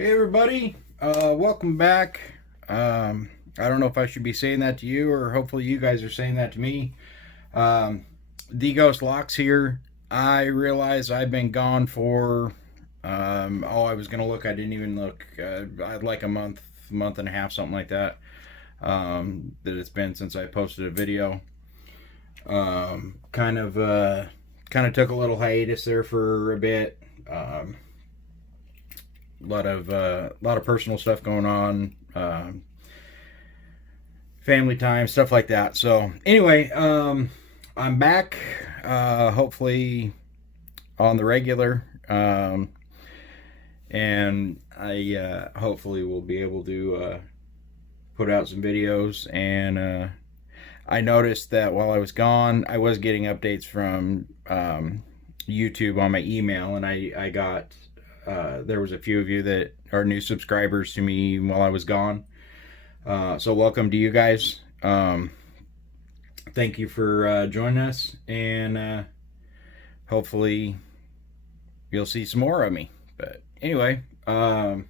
Hey everybody, welcome back. I don't know if I should be saying that to you or hopefully you guys are saying that to me. Um, D Ghost Locks here. I realize I've been gone for, I was going to look, I didn't even look. Like a month and a half, something like that. That it's been since I posted a video. Kind of took a little hiatus there for a bit. A lot of personal stuff going on, family time, stuff like that. So anyway, I'm back. Hopefully on the regular, and I hopefully will be able to put out some videos. And I noticed that while I was gone, I was getting updates from YouTube on my email, and I got there was a few of you that are new subscribers to me while I was gone. So welcome to you guys. Thank you for joining us, and hopefully you'll see some more of me. But anyway, what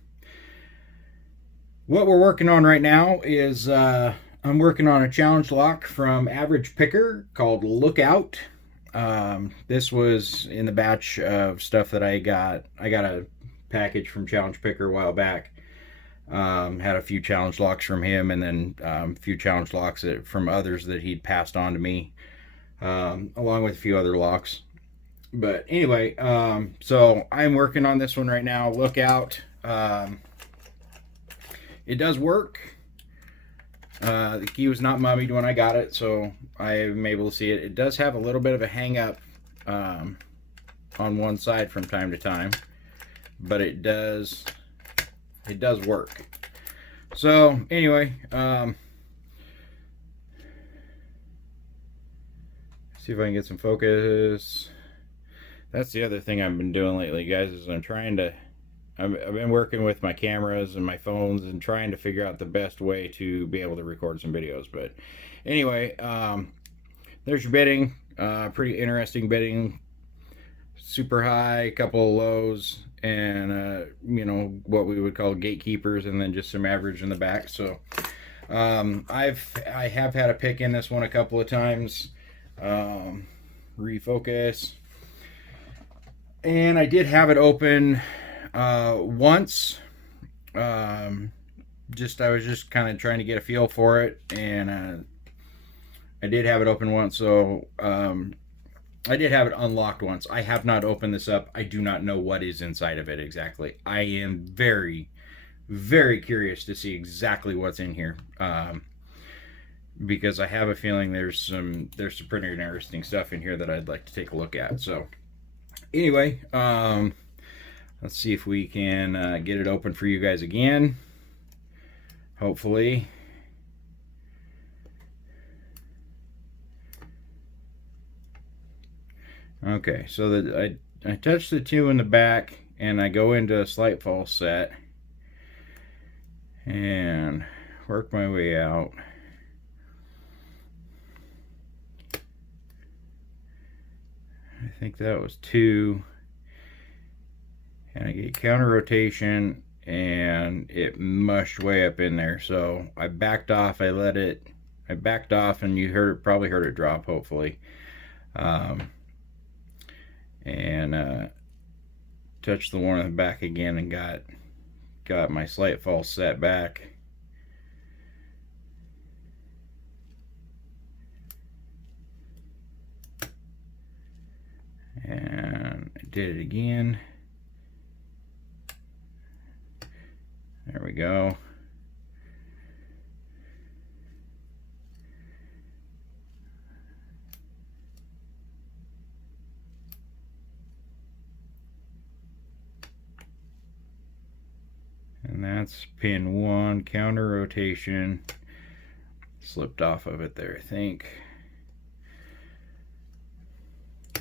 we're working on right now is I'm working on a challenge lock from Average Picker called Lookout. This was in the batch of stuff that I got. I got a package from Challenge Picker a while back. Had a few challenge locks from him, and then a few challenge locks from others that he'd passed on to me, along with a few other locks. But anyway, so I'm working on this one right now. Lookout. It does work. The key was not mummied when I got it, so I am able to see it. It does have a little bit of a hang up on one side from time to time, but it does work. So anyway, see if I can get some focus. That's the other thing I've been doing lately, guys, is I've been working with my cameras and my phones and trying to figure out the best way to be able to record some videos. But anyway, there's your bidding. Pretty interesting bidding. Super high, a couple of lows, and what we would call gatekeepers, and then just some average in the back. So I have had a pick in this one a couple of times. Refocus, and I did have it open once. I was just kind of trying to get a feel for it, and I did have it open once. So I did have it unlocked once. I have not opened this up. I do not know what is inside of it exactly. I am very, very curious to see exactly what's in here, because I have a feeling there's some pretty interesting stuff in here that I'd like to take a look at. So anyway, let's see if we can get it open for you guys again. Hopefully. Okay, so I touch the two in the back, and I go into a slight false set and work my way out. I think that was two, and I get counter rotation, and it mushed way up in there. So I backed off. I backed off, and you probably heard it drop, hopefully. And touched the one in the back again, and got my slight false set back. And I did it again. There we go. And that's pin one, counter rotation. Slipped off of it there, I think. I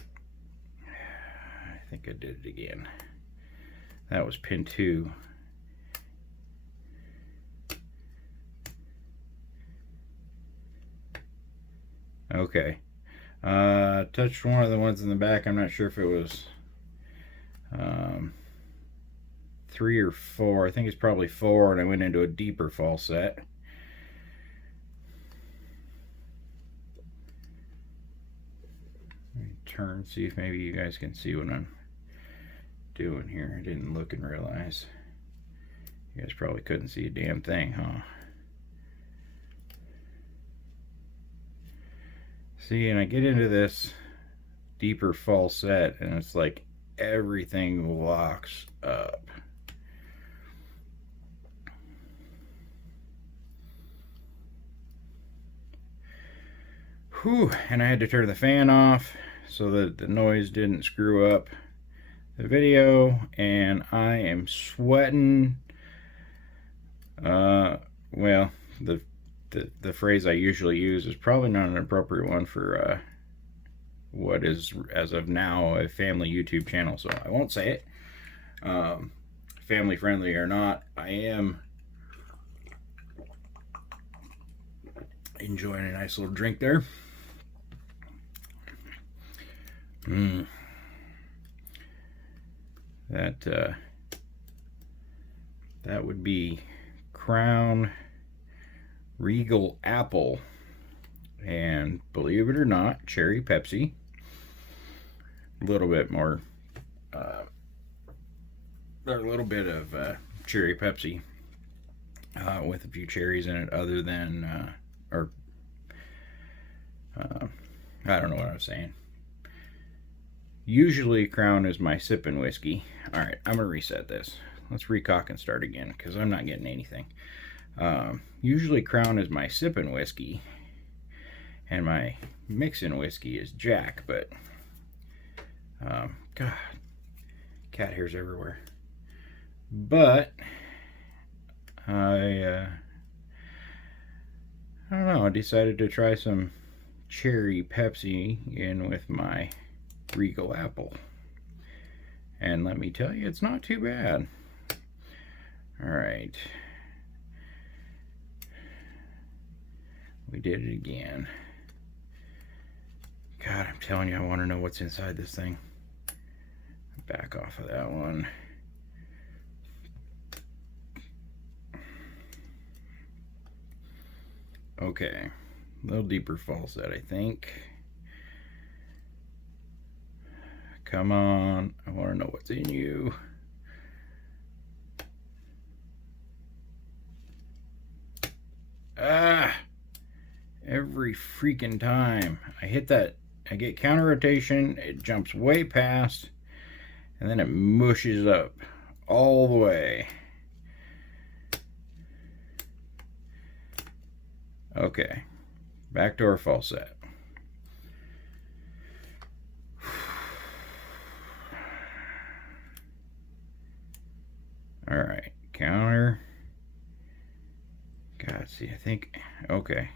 think I did it again. That was pin two. Okay. Touched one of the ones in the back. I'm not sure if it was 3 or 4. I think it's probably 4, and I went into a deeper false set. Let me turn, see if maybe you guys can see what I'm doing here. I didn't look and realize. You guys probably couldn't see a damn thing, huh? See, and I get into this deeper false set, and it's like everything locks up. Whew, and I had to turn the fan off so that the noise didn't screw up the video, and I am sweating. Well, the phrase I usually use is probably not an appropriate one for what is, as of now, a family YouTube channel, so I won't say it. Family friendly or not, I am enjoying a nice little drink there. That would be Crown Regal Apple, and believe it or not, cherry Pepsi. A little bit more, a little bit of cherry Pepsi with a few cherries in it, other than, I don't know what I was saying. Usually Crown is my sipping whiskey. Alright, I'm going to reset this. Let's recock and start again, because I'm not getting anything. Usually Crown is my sipping whiskey, and my mixing whiskey is Jack, but God, cat hairs everywhere. But I don't know, I decided to try some cherry Pepsi in with my Regal Apple, and let me tell you, it's not too bad. Alright, we did it again. God, I'm telling you, I want to know what's inside this thing. Back off of that one. Okay, a little deeper false set, I think. Come on, I want to know what's in you. Ah! Every freaking time I hit that, I get counter rotation, it jumps way past, and then it mushes up all the way. Okay, back to our false set. Alright, counter. God, see, I think, okay.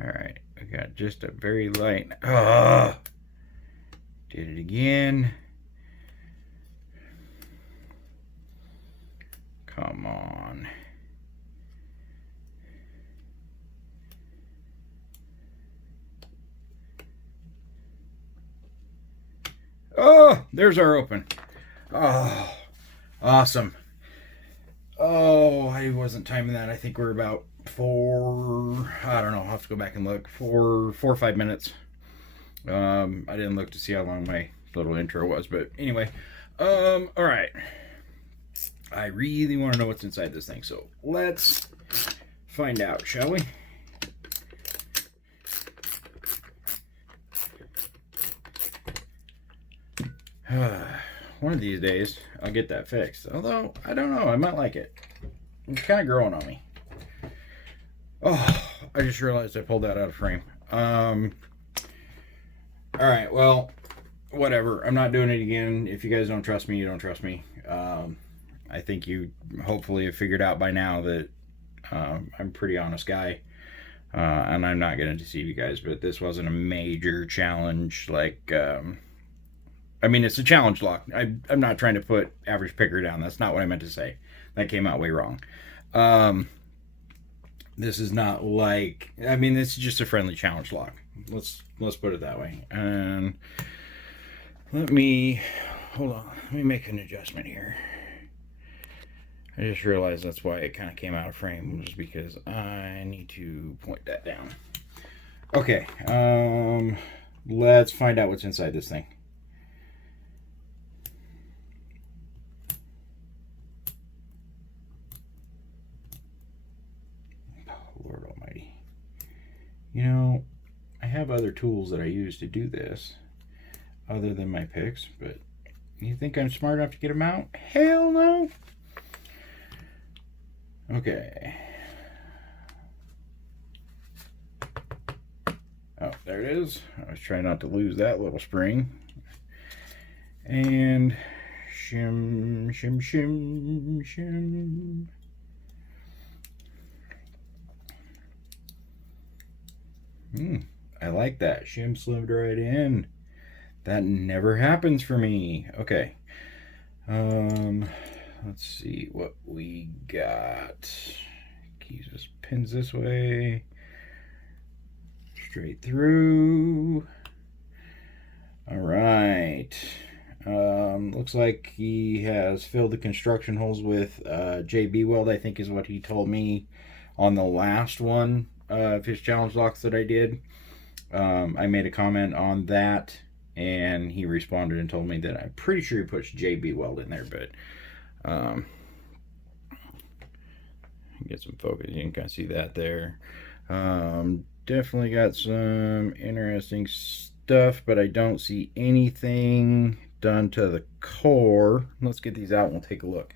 Alright, I got just a very light, did it again. Come on. Oh, there's our open. Oh, awesome. Oh, I wasn't timing that. I think we're about 4, I don't know, I'll have to go back and look. 4 or 5 minutes. I didn't look to see how long my little intro was, but anyway. All right. I really want to know what's inside this thing, so let's find out, shall we? One of these days, I'll get that fixed. Although, I don't know, I might like it. It's kind of growing on me. Oh, I just realized I pulled that out of frame. Alright, well, whatever. I'm not doing it again. If you guys don't trust me, you don't trust me. I think you hopefully have figured out by now that I'm a pretty honest guy. And I'm not going to deceive you guys, but this wasn't a major challenge. Like, I mean, it's a challenge lock. I'm not trying to put Average Picker down. That's not what I meant to say. That came out way wrong. This is not like, I mean, this is just a friendly challenge lock. Let's put it that way. And let me hold on. Let me make an adjustment here. I just realized that's why it kind of came out of frame, was because I need to point that down. Okay, let's find out what's inside this thing. Lord almighty. You know, I have other tools that I use to do this other than my picks, but you think I'm smart enough to get them out? Hell no! Okay. Oh, there it is. I was trying not to lose that little spring. And shim, shim, shim, shim. I like that. Shim slipped right in. That never happens for me. Okay. Let's see what we got. Keys us pins this way. Straight through. All right. Looks like he has filled the construction holes with JB Weld, I think is what he told me on the last one of his challenge locks that I did. I made a comment on that, and he responded and told me that I'm pretty sure he puts JB Weld in there, but get some focus. You can kind of see that there. Definitely got some interesting stuff, but I don't see anything done to the core. Let's get these out and we'll take a look.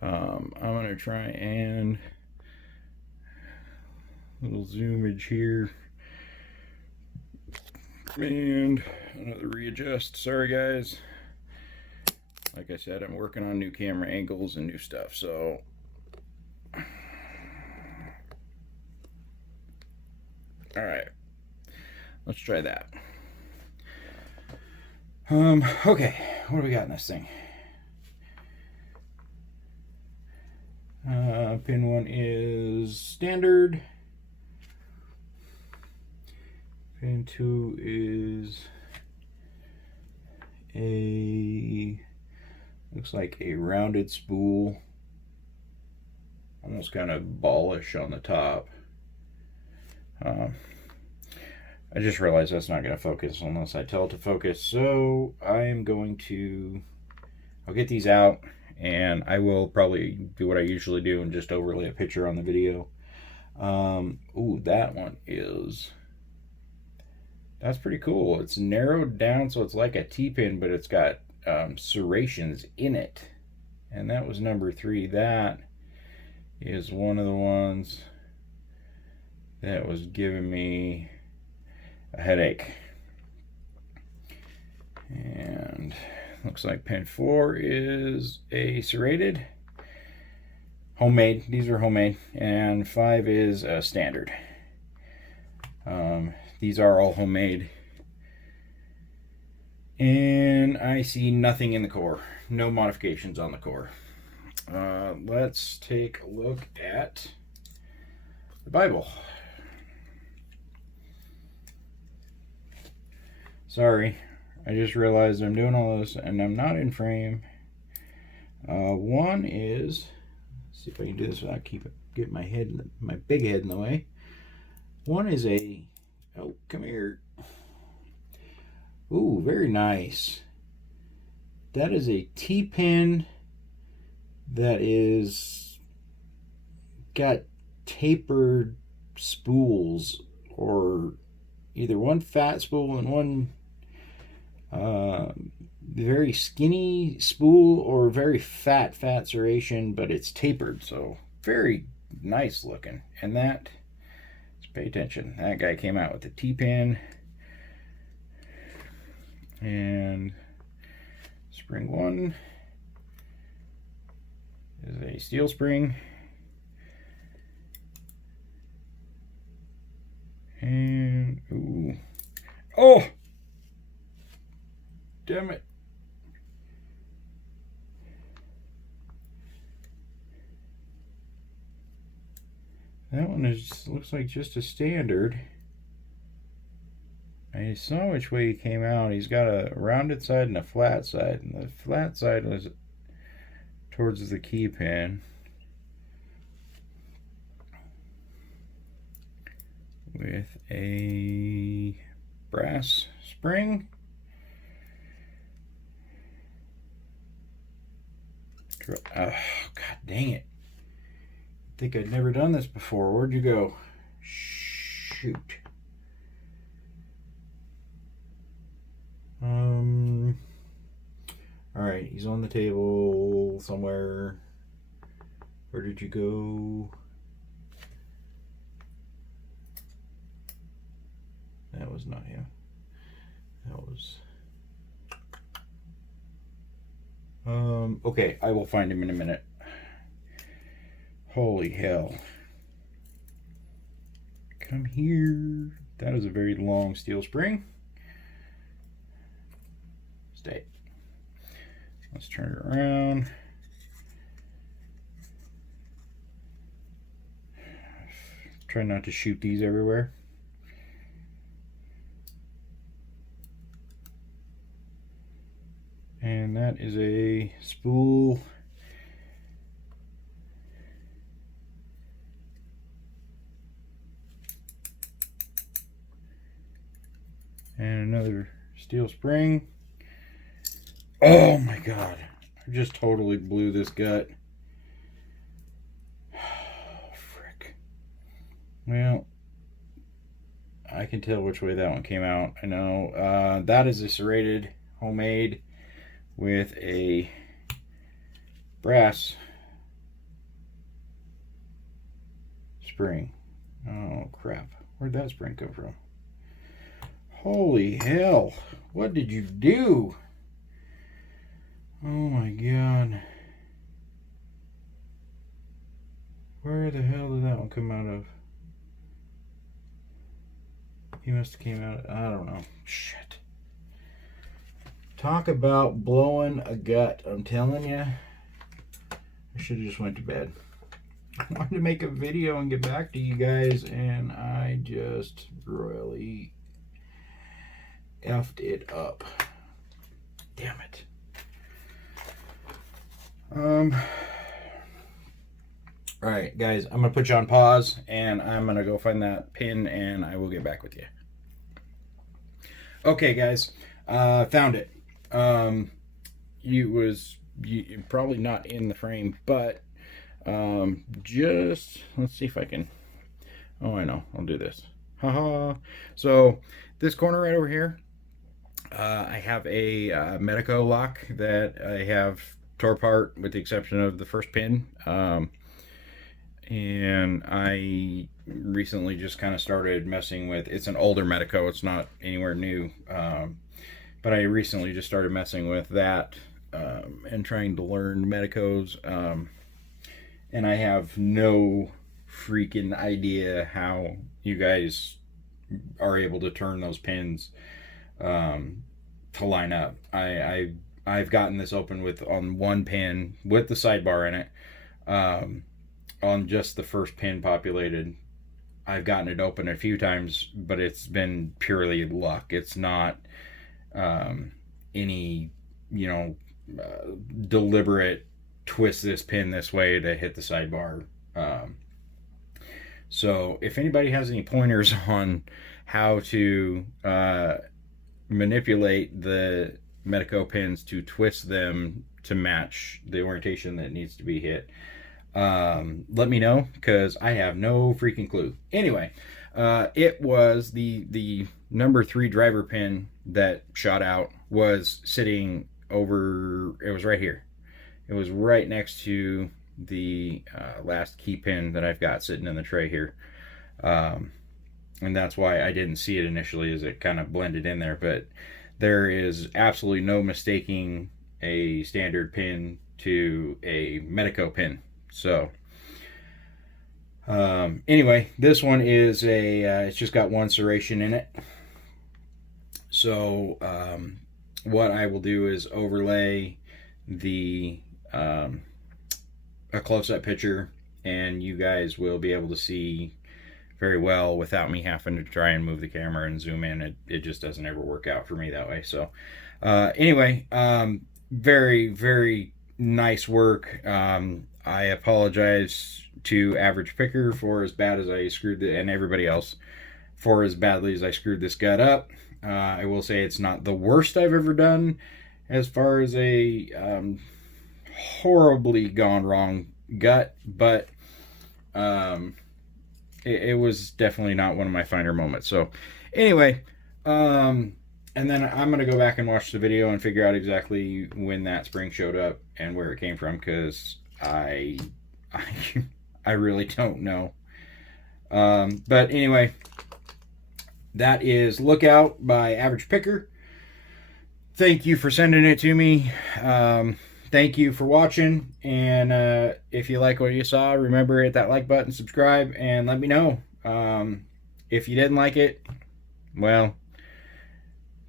I'm going to try and little zoomage here. And another readjust. Sorry guys. Like I said, I'm working on new camera angles and new stuff, so alright. Let's try that. Okay, what do we got in this thing? Pin 1 is standard. Pin 2 is looks like a rounded spool, almost kind of ballish on the top. I just realized that's not going to focus unless I tell it to focus, so I'm going to, I'll get these out and I will probably do what I usually do and just overlay a picture on the video. Ooh, that one is, that's pretty cool. It's narrowed down so it's like a T-pin, but it's got serrations in it. And that was number 3. That is one of the ones that was giving me a headache. And looks like pin 4 is a serrated. Homemade. These are homemade. And 5 is a standard. These are all homemade. And I see nothing in the core. No modifications on the core. Let's take a look at the Bible. Sorry, I just realized I'm doing all this and I'm not in frame. One is, let's see if I can do this without get my head, my big head in the way. One is a, oh, come here. Ooh, very nice. That is a T-pin that is got tapered spools, or either one fat spool and one very skinny spool, or very fat serration, but it's tapered, so very nice looking. And that, let's pay attention, that guy came out with the T-pin and spring 1 is a steel spring, and ooh, oh, damn it. That one is, looks like just a standard. I saw which way he came out. He's got a rounded side and a flat side, and the flat side was towards the key pin. With a brass spring. Oh, God dang it. I think I'd never done this before. Where'd you go? Shoot. Alright, he's on the table somewhere. Where did you go? That was not him. That was... okay, I will find him in a minute. Holy hell. Come here. That is a very long steel spring. Stay. Let's turn it around. Try not to shoot these everywhere. And that is a spool. And another steel spring. Oh my God. I just totally blew this gut. Frick. Well, I can tell which way that one came out. I know. That is a serrated homemade with a brass spring. Oh crap. Where'd that spring come from? Holy hell. What did you do? Oh my God. Where the hell did that one come out of? He must have came out of, I don't know. Shit. Talk about blowing a gut. I'm telling you. I should have just went to bed. I wanted to make a video and get back to you guys, and I just really effed it up. Damn it. Alright, guys, I'm going to put you on pause, and I'm going to go find that pin, and I will get back with you. Okay, guys, found it. You probably not in the frame, but just let's see if I can. Oh, I know. I'll do this. Haha. So this corner right over here, I have a Medeco lock that I have tore apart with the exception of the first pin. And I recently just kind of started messing with. It's an older Medeco. It's not anywhere new. But I recently just started messing with that and trying to learn Medecos. And I have no freaking idea how you guys are able to turn those pins to line up. I've gotten this open with on one pin with the sidebar in it. On just the first pin populated. I've gotten it open a few times, but it's been purely luck. It's not any, deliberate twist this pin this way to hit the sidebar. So if anybody has any pointers on how to manipulate the Medeco pins to twist them to match the orientation that needs to be hit, let me know, because I have no freaking clue. Anyway, it was the number 3 driver pin that shot out was sitting over, it was right here. It was right next to the last key pin that I've got sitting in the tray here. And that's why I didn't see it initially, as it kind of blended in there. But there is absolutely no mistaking a standard pin to a Medeco pin. So anyway, this one is it's just got one serration in it. So what I will do is overlay the a close-up picture, and you guys will be able to see very well without me having to try and move the camera and zoom in. It just doesn't ever work out for me that way. So anyway, very, very nice work. I apologize to Average Picker for as bad as I screwed it, and everybody else for as badly as I screwed this gut up. I will say it's not the worst I've ever done as far as a horribly gone wrong gut, but it was definitely not one of my finer moments. So anyway, and then I'm going to go back and watch the video and figure out exactly when that spring showed up and where it came from, because I really don't know. But anyway, that is Lookout by Average Picker. Thank you for sending it to me. Thank you for watching. And if you like what you saw, remember, hit that like button, subscribe, and let me know. If you didn't like it, well,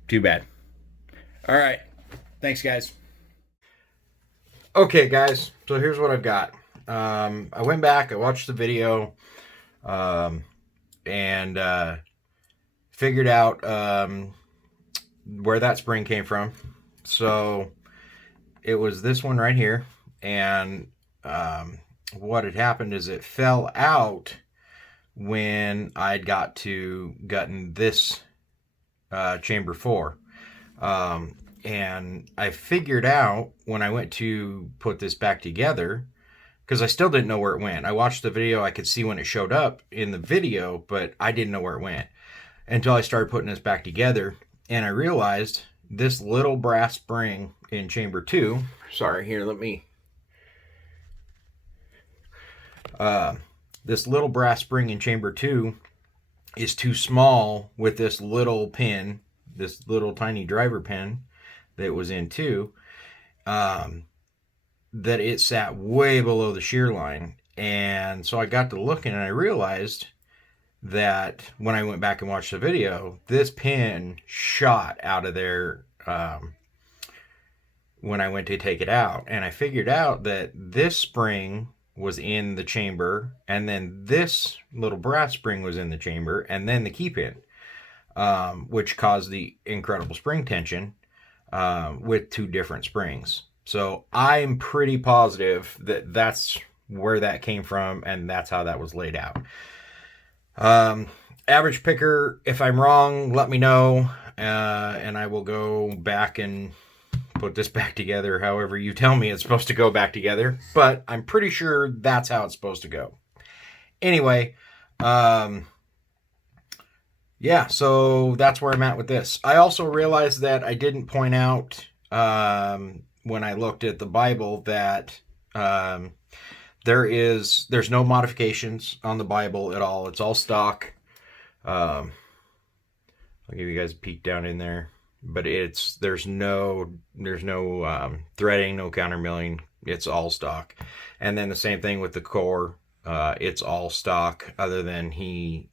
too bad. All right. Thanks, guys. Okay, guys. So here's what I've got. I went back, I watched the video, and figured out where that spring came from. So it was this one right here, and what had happened is it fell out when I'd got to gutting this chamber 4. And I figured out when I went to put this back together, because I still didn't know where it went. I watched the video, I could see when it showed up in the video, but I didn't know where it went until I started putting this back together. And I realized this little brass spring in chamber 2, sorry, here, let me, this little brass spring in chamber 2 is too small with this little pin, this little tiny driver pin that was in 2, that it sat way below the shear line. And so I got to looking and I realized that when I went back and watched the video, this pin shot out of there when I went to take it out. And I figured out that this spring was in the chamber, and then this little brass spring was in the chamber, and then the key pin, which caused the incredible spring tension with 2 different springs. So I'm pretty positive that that's where that came from, and that's how that was laid out. Average Picker, if I'm wrong, let me know, and I will go back and put this back together however you tell me it's supposed to go back together, but I'm pretty sure that's how it's supposed to go. Anyway, yeah, so that's where I'm at with this. I also realized that I didn't point out when I looked at the Bible that there's no modifications on the Bible at all. It's all stock. I'll give you guys a peek down in there, but there's no threading, no counter milling. It's all stock. And then the same thing with the core. It's all stock, other than he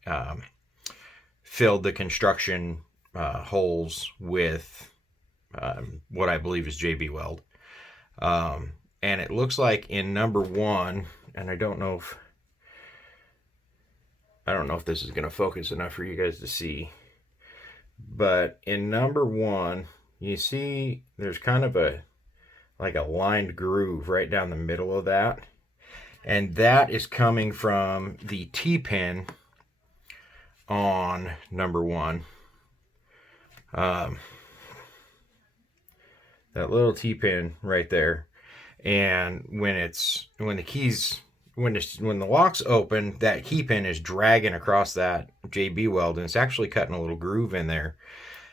filled the construction holes with what I believe is JB Weld. And it looks like in number 1, and I don't know if this is going to focus enough for you guys to see, but in number 1, you see there's kind of like a lined groove right down the middle of that, and that is coming from the T-pin on number 1. That little T-pin right there. And when the lock's open, that key pin is dragging across that JB Weld, and it's actually cutting a little groove in there.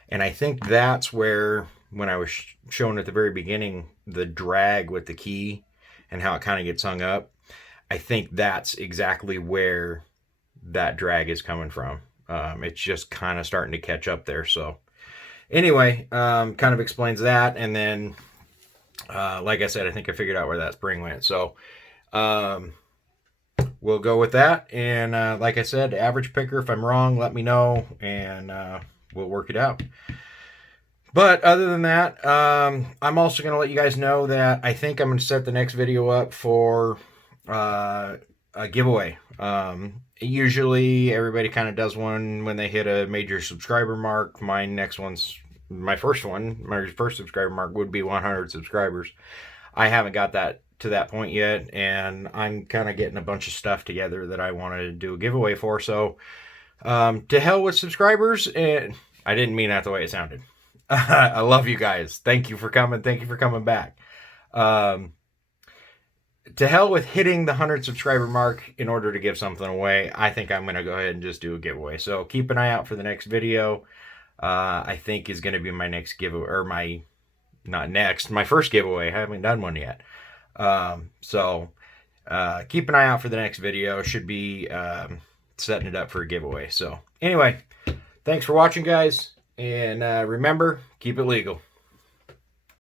And I think that's where, when I was showing at the very beginning, the drag with the key and how it kind of gets hung up, I think that's exactly where that drag is coming from. It's just kind of starting to catch up there. So anyway, kind of explains that. And then like I said, I think I figured out where that spring went. So we'll go with that. And like I said, Average Picker, if I'm wrong, let me know, and we'll work it out. But other than that, I'm also going to let you guys know that I think I'm going to set the next video up for a giveaway. Usually everybody kind of does one when they hit a major subscriber mark. My first subscriber mark would be 100 subscribers. I haven't got that to that point yet, and I'm kind of getting a bunch of stuff together that I want to do a giveaway for. So to hell with subscribers, and I didn't mean that the way it sounded. I love you guys. Thank you for coming. Thank you for coming back. To hell with hitting the 100 subscriber mark in order to give something away. I think I'm going to go ahead and just do a giveaway. So keep an eye out for the next video. I think is going to be my next giveaway, or my first giveaway. I haven't done one yet. So keep an eye out for the next video. Should be setting it up for a giveaway. So anyway, thanks for watching, guys. And remember, keep it legal.